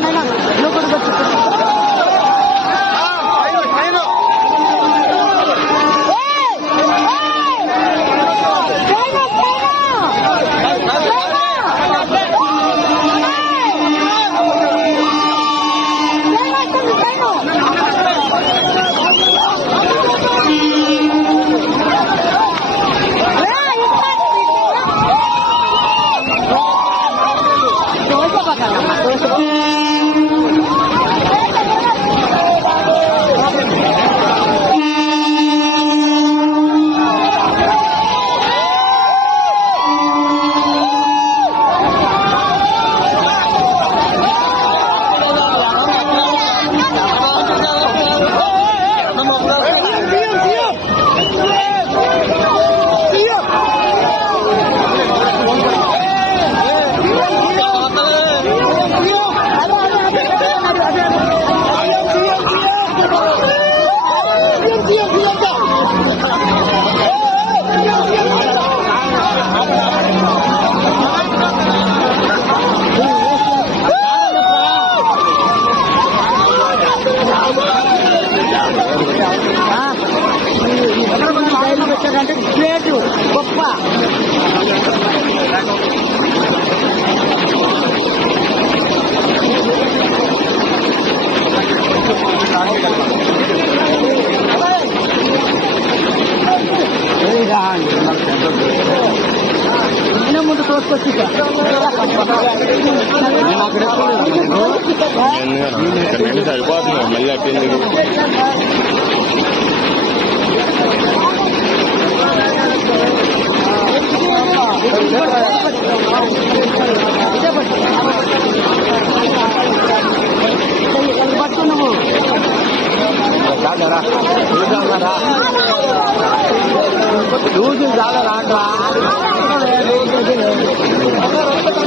Gracias. come. వచ్చాడంటే great గొప్ప. ముందు తోసుకొచ్చి ఎందుకంటే సరిపోతుంది మళ్ళీ అట్టింది రా చూద్దాం రోజులు చాలా రాట్రా